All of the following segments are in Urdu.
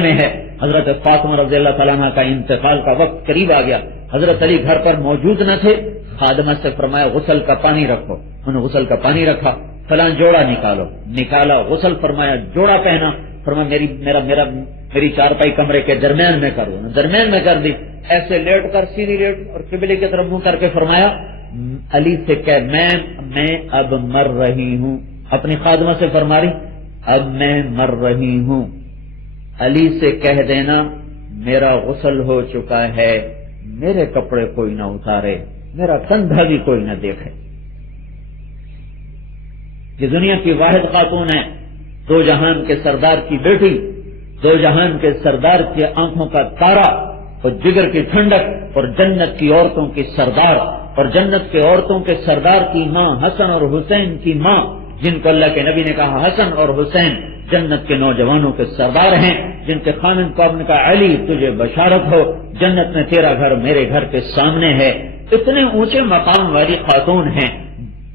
میں ہے حضرت فاطمہ رضی اللہ تعالیٰ عنہ کا انتقال کا وقت قریب آ گیا، حضرت علی گھر پر موجود نہ تھے، خادمہ سے فرمایا غسل کا پانی رکھو، انہوں نے غسل کا پانی رکھا، فلاں جوڑا نکالا، غسل فرمایا، جوڑا پہنا، فرمایا میری چارپائی کمرے کے درمیان میں کر دو، درمیان میں کر دی، ایسے لیٹ کر سیدھی لیٹ اور قبلے کی طرف منہ کر کے فرمایا علی سے کہ میں اب مر رہی ہوں، اپنی خادمہ سے فرما رہی اب میں مر رہی ہوں، علی سے کہہ دینا میرا غسل ہو چکا ہے، میرے کپڑے کوئی نہ اتارے، میرا کندھا بھی کوئی نہ دیکھے۔ یہ دنیا کی واحد خاتون ہے، دو جہان کے سردار کی بیٹی، دو جہان کے سردار کی آنکھوں کا تارا اور جگر کی ٹھنڈک، اور جنت کی عورتوں کی سردار، اور جنت کے عورتوں کے سردار کی ماں حسن اور حسین کی ماں، جن کو اللہ کے نبی نے کہا حسن اور حسین جنت کے نوجوانوں کے سردار ہیں، جن کے خامن کو آپ نے کہا علی تجھے بشارت ہو، جنت میں تیرا گھر میرے گھر کے سامنے ہے۔ اتنے اونچے مقام والی خاتون ہیں،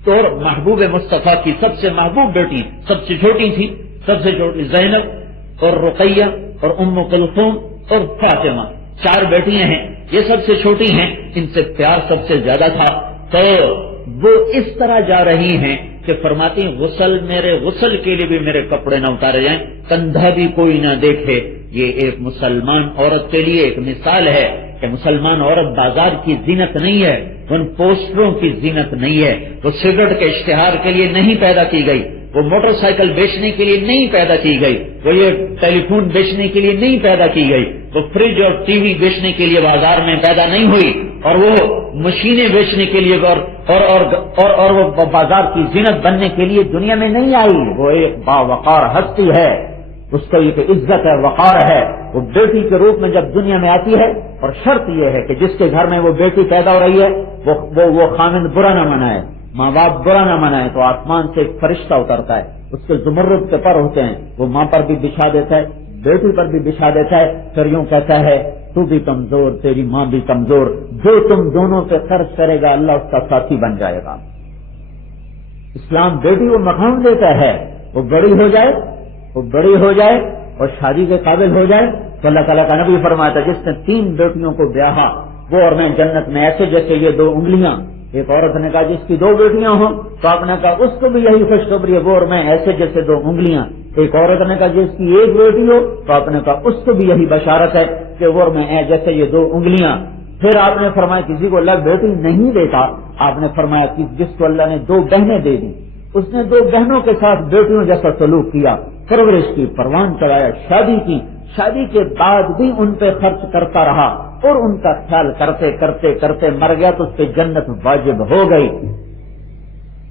تو محبوب مصطفیٰ کی سب سے محبوب بیٹی، سب سے چھوٹی تھی، سب سے چھوٹی زینب اور رقیہ اور ام کلثوم اور فاطمہ، 4 بیٹیاں ہیں، یہ سب سے چھوٹی ہیں، ان سے پیار سب سے زیادہ تھا۔ تو وہ اس طرح جا رہی ہیں کہ فرماتی میرے غسل کے لیے بھی میرے کپڑے نہ اتارے جائیں، کندھا بھی کوئی نہ دیکھے۔ یہ ایک مسلمان عورت کے لیے ایک مثال ہے کہ مسلمان عورت بازار کی زینت نہیں ہے، ان پوسٹروں کی زینت نہیں ہے، وہ سگریٹ کے اشتہار کے لیے نہیں پیدا کی گئی، وہ موٹر سائیکل بیچنے کے لیے نہیں پیدا کی گئی، وہ یہ ٹیلی فون بیچنے کے لیے نہیں پیدا کی گئی، وہ فریج اور ٹی وی بیچنے کے لیے بازار میں پیدا نہیں ہوئی، اور وہ مشینیں بیچنے کے لیے اور وہ بازار کی زینت بننے کے لیے دنیا میں نہیں آئی۔ وہ ایک باوقار ہستی ہے، اس کو یہ کہ عزت ہے، وقار ہے، وہ بیٹی کے روپ میں جب دنیا میں آتی ہے، اور شرط یہ ہے کہ جس کے گھر میں وہ بیٹی پیدا ہو رہی ہے وہ خامند برا نہ منائے، ماں باپ برا نہ منائے، تو آسمان سے ایک فرشتہ اترتا ہے، اس کے زمرد کے پر ہوتے ہیں، وہ ماں پر بھی بچھا دیتا ہے، بیٹی پر بھی بچھا دیتا ہے، پھر یوں کہتا ہے تو بھی کمزور، تیری ماں بھی کمزور، جو تم دونوں پہ خرچ کرے گا اللہ اس کا ساتھی بن جائے گا۔ اسلام بیٹی کو مقام دیتا ہے، وہ بڑی ہو جائے اور شادی کے قابل ہو جائے تو اللہ تعالیٰ کا نبی فرماتا ہے جس نے 3 بیٹیوں کو بیاہا وہ اور میں جنت میں ایسے جیسے یہ 2 انگلیاں۔ ایک عورت نے کہا جس کی 2 بیٹیاں ہوں تو آپ نے کہا اس کو بھی یہی خوشخبری ہے، وہ اور میں ایسے جیسے 2 انگلیاں۔ ایک عورت نے کہا جس کی 1 بیٹی ہو تو آپ نے کہا اس کو بھی یہی بشارت ہے کہ وہ اور میں جیسے یہ 2 انگلیاں۔ پھر آپ نے فرمایا کسی کو اللہ بیٹی نہیں دیتا، آپ نے فرمایا کہ جس کو اللہ نے 2 بہنیں دے دی، اس نے 2 بہنوں کے ساتھ بیٹیوں جیسا سلوک کیا، پرورش کی، پروان چڑھایا، شادی کی، شادی کے بعد بھی ان پہ خرچ کرتا رہا اور ان کا خیال کرتے کرتے کرتے مر گیا تو اس پہ جنت واجب ہو گئی۔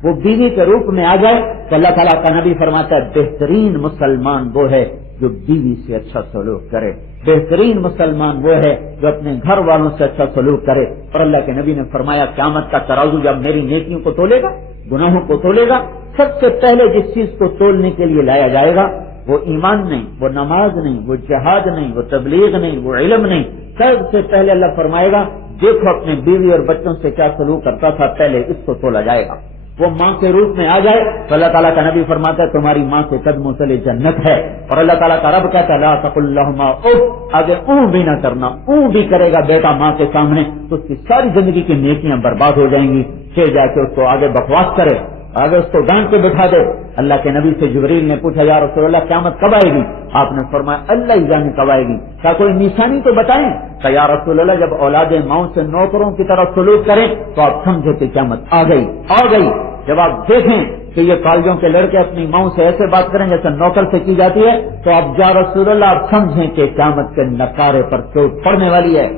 وہ بیوی کے روپ میں آ جائے تو اللہ تعالیٰ کا نبی فرماتا ہے بہترین مسلمان وہ ہے جو بیوی سے اچھا سلوک کرے، بہترین مسلمان وہ ہے جو اپنے گھر والوں سے اچھا سلوک کرے۔ اور اللہ کے نبی نے فرمایا قیامت کا ترازو جب میری نیکیوں کو تولے گا، گناہوں کو تولے گا، سب سے پہلے جس چیز کو تولنے کے لیے لایا جائے گا وہ ایمان نہیں، وہ نماز نہیں، وہ جہاد نہیں، وہ تبلیغ نہیں، وہ علم نہیں، سب سے پہلے اللہ فرمائے گا دیکھو اپنے بیوی اور بچوں سے کیا سلوک کرتا تھا، پہلے اس کو تولا جائے گا۔ وہ ماں کے روپ میں آ جائے تو اللہ تعالیٰ کا نبی فرماتا ہے تمہاری ماں کے قدموں تلے جنت ہے۔ اور اللہ تعالیٰ کا رب کہتا ہے لا تقل لهما اف، آگے اوں بھی نہ کرنا، اوں بھی کرے گا بیٹا ماں کے سامنے تو اس کی ساری زندگی کی نیکیاں برباد ہو جائیں گی، پھر جا کے اس کو آگے بکواس کرے، آگے اس کو ڈانٹ کے بٹھا دے۔ اللہ کے نبی سے جبریل نے پوچھا یا رسول اللہ قیامت کب آئے گی؟ آپ نے فرمایا اللہ ہی جانے کب آئے گی، کیا کوئی نشانی تو بتائیں؟ کہ یا رسول اللہ جب اولاد ماؤں سے نوکروں کی طرح سلوک کریں تو آپ سمجھے کہ قیامت آ گئی۔ جب آپ دیکھیں کہ یہ کالجوں کے لڑکے اپنی ماؤں سے ایسے بات کریں جیسے نوکر سے کی جاتی ہے تو آپ یا رسول اللہ آپ سمجھیں کہ قیامت کے نکارے پر چوٹ پڑنے والی ہے۔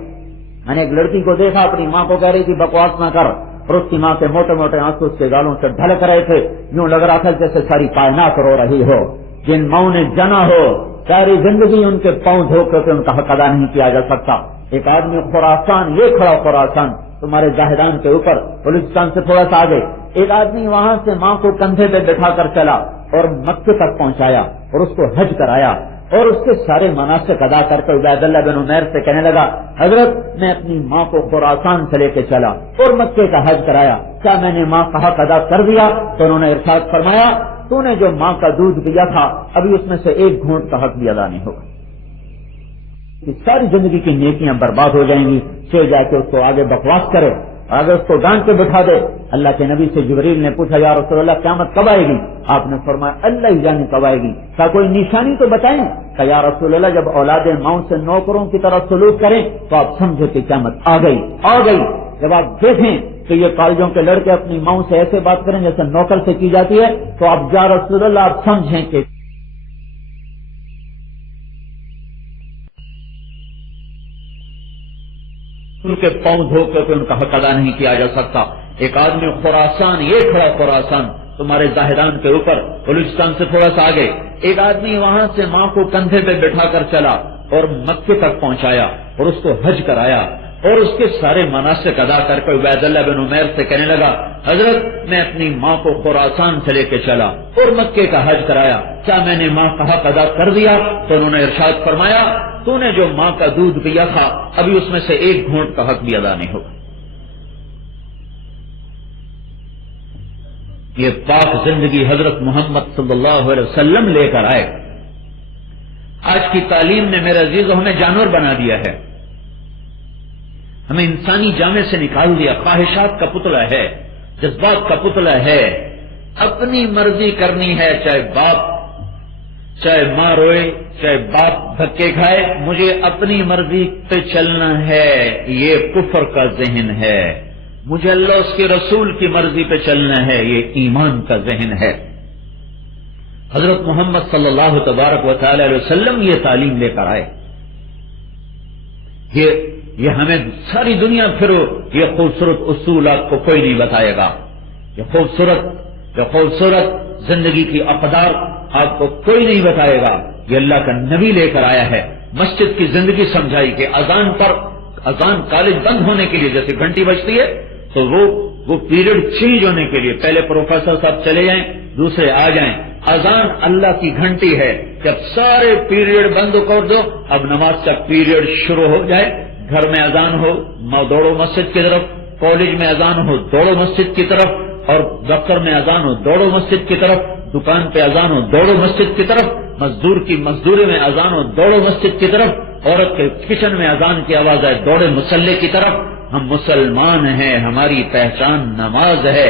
میں نے ایک لڑکی کو دیکھا اپنی ماں کو کہہ رہی تھی بکواس نہ کر، اور اس کی ماں کے موٹے موٹے آنسو اس کے گالوں سے ڈھلک رہے تھے، یوں لگ رہا تھا جیسے ساری کائنات رو رہی ہو۔ جن ماؤں نے جنا ہو ساری زندگی ان کے پاؤں دھو کر ان کا حق ادا نہیں کیا جا سکتا۔ ایک آدمی خراسان، یہ کھڑا خراسان تمہارے زاہدان کے اوپر، بلوچستان سے تھوڑا سا آگے، ایک آدمی وہاں سے ماں کو کندھے پہ بٹھا کر چلا اور مکے تک پہنچایا اور اس کو حج کرایا اور اس کے سارے مناسک ادا کرتے عبید اللہ بن عمیر سے کہنے لگا حضرت میں اپنی ماں کو خراسان سے لے کے چلا اور مکے کا حج کرایا، کیا میں نے ماں کا حق ادا کر دیا؟ تو انہوں نے ارشاد فرمایا تو نے جو ماں کا دودھ پیا تھا ابھی اس میں سے 1 گھونٹ کا حق بھی ادا نہیں ہوگا۔ کہ ساری زندگی کی نیکیاں برباد ہو جائیں گی، پھر جا کے اس کو آگے بکواس کرے، آگے اس کو ڈانٹ کے بٹھا دے۔ اللہ کے نبی سے جبریل نے پوچھا یا رسول اللہ قیامت کب آئے گی؟ آپ نے فرمایا اللہ ہی جانے کب آئے گی، کہا کوئی نشانی تو بتائیں؟ کہ یا رسول اللہ جب اولاد ماؤں سے نوکروں کی طرح سلوک کریں تو آپ سمجھے کہ قیامت آ گئی۔ جب آپ دیکھیں کہ یہ کالجوں کے لڑکے اپنی ماؤں سے ایسے بات کریں جیسے نوکر سے کی جاتی ہے تو آپ یا رسول اللہ آپ سمجھیں کہ ان کے پاؤں دھو کر ان کا حق ادا نہیں کیا جا سکتا۔ ایک آدمی خراسان، یہ کھڑا خراسان تمہارے زاہدان کے اوپر، بلوچستان سے تھوڑا سا آگے، ایک آدمی وہاں سے ماں کو کندھے پہ بٹھا کر چلا اور مکے تک پہنچایا اور اس کو حج کرایا اور اس کے سارے مناسک ادا کر کے عبید اللہ بن عمیر سے کہنے لگا حضرت میں اپنی ماں کو خراسان سے لے کے چلا اور مکے کا حج کرایا، کیا میں نے ماں کا حق ادا کر دیا؟ تو انہوں نے ارشاد فرمایا تو نے جو ماں کا دودھ پیا تھا ابھی اس میں سے ایک گھونٹ کا حق بھی ادا نہیں ہوگا۔ یہ پاک زندگی حضرت محمد صلی اللہ علیہ وسلم لے کر آئے۔ آج کی تعلیم نے میرے عزیزوں ہمیں جانور بنا دیا ہے، ہمیں انسانی جامے سے نکال دیا، خواہشات کا پتلا ہے، جذبات کا پتلا ہے، اپنی مرضی کرنی ہے، چاہے ماں روئے، چاہے باپ دھکے کھائے، مجھے اپنی مرضی پہ چلنا ہے، یہ کفر کا ذہن ہے۔ مجھے اللہ اس کے رسول کی مرضی پہ چلنا ہے، یہ ایمان کا ذہن ہے۔ حضرت محمد صلی اللہ تبارک و تعالی علیہ وسلم یہ تعلیم لے کر آئے۔ یہ ہمیں ساری دنیا پھرو، یہ خوبصورت اصول آپ کو کوئی نہیں بتائے گا، یہ خوبصورت زندگی کی اقدار آپ کو کوئی نہیں بتائے گا، یہ اللہ کا نبی لے کر آیا ہے۔ مسجد کی زندگی سمجھائی کہ اذان کالج بند ہونے کے لیے جیسے گھنٹی بجتی ہے تو وہ پیریڈ چینج ہونے کے لیے پہلے پروفیسر صاحب چلے جائیں، دوسرے آ جائیں۔ اذان اللہ کی گھنٹی ہے، جب سارے پیریڈ بند کر دو اب نماز کا پیریڈ شروع ہو جائے۔ گھر میں اذان ہو دوڑو مسجد کی طرف، کالج میں اذان ہو دوڑو مسجد کی طرف، اور دفتر میں اذان ہو دوڑو مسجد کی طرف، دکان پہ اذان ہو دوڑو مسجد کی طرف، مزدور کی مزدوری میں اذان ہو دوڑو مسجد کی طرف، عورت کے کچن میں اذان کی آواز ہے دوڑے مصلے کی طرف۔ ہم مسلمان ہیں، ہماری پہچان نماز ہے،